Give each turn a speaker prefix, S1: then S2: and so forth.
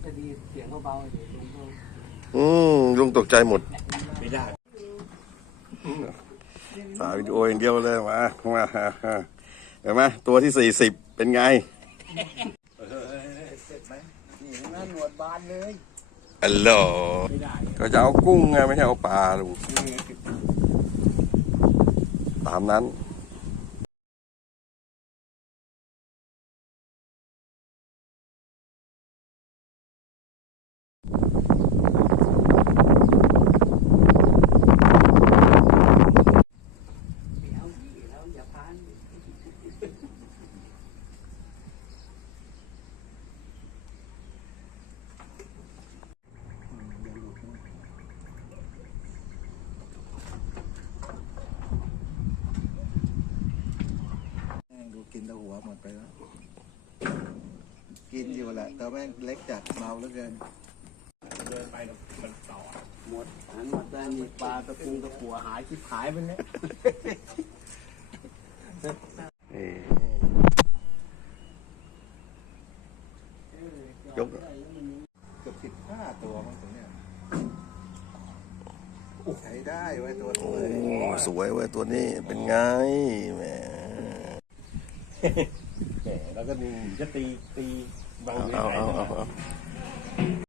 S1: จะดีเสียงเบาๆเดี๋ยวลุงก็
S2: ลุงตกใจหมด
S3: ไม่ได้
S2: ถ่ายวิดีโออย่างเดียวเลยมาเห็นไหมตัวที่40เป็นไง
S1: เสร็จไหมนี่นะหนวดบานเลย
S2: อัลโหลก็จะเอากุ้งไงไม่ใช่เอาปลาลูกตามนั้น
S3: ดูกินแตะหัวหมดไปแล้ว กินอยู่แหละแต่แม่งเล็กจัดเมาเหลือเกินเดินไปมันต่อ
S1: หมดหันมาได้มีปลาตะปูตะกัวหายชิบหายไปเนี่ย
S2: ยก
S3: เกือบ15 ตัวมั้งตัวเนี้ยใช้ได้ไว้ตัว
S2: โอ้สวยเว้ยตัวนี้เป็นไงแหม
S3: แล้วก็มีจะตีบาง
S2: เอา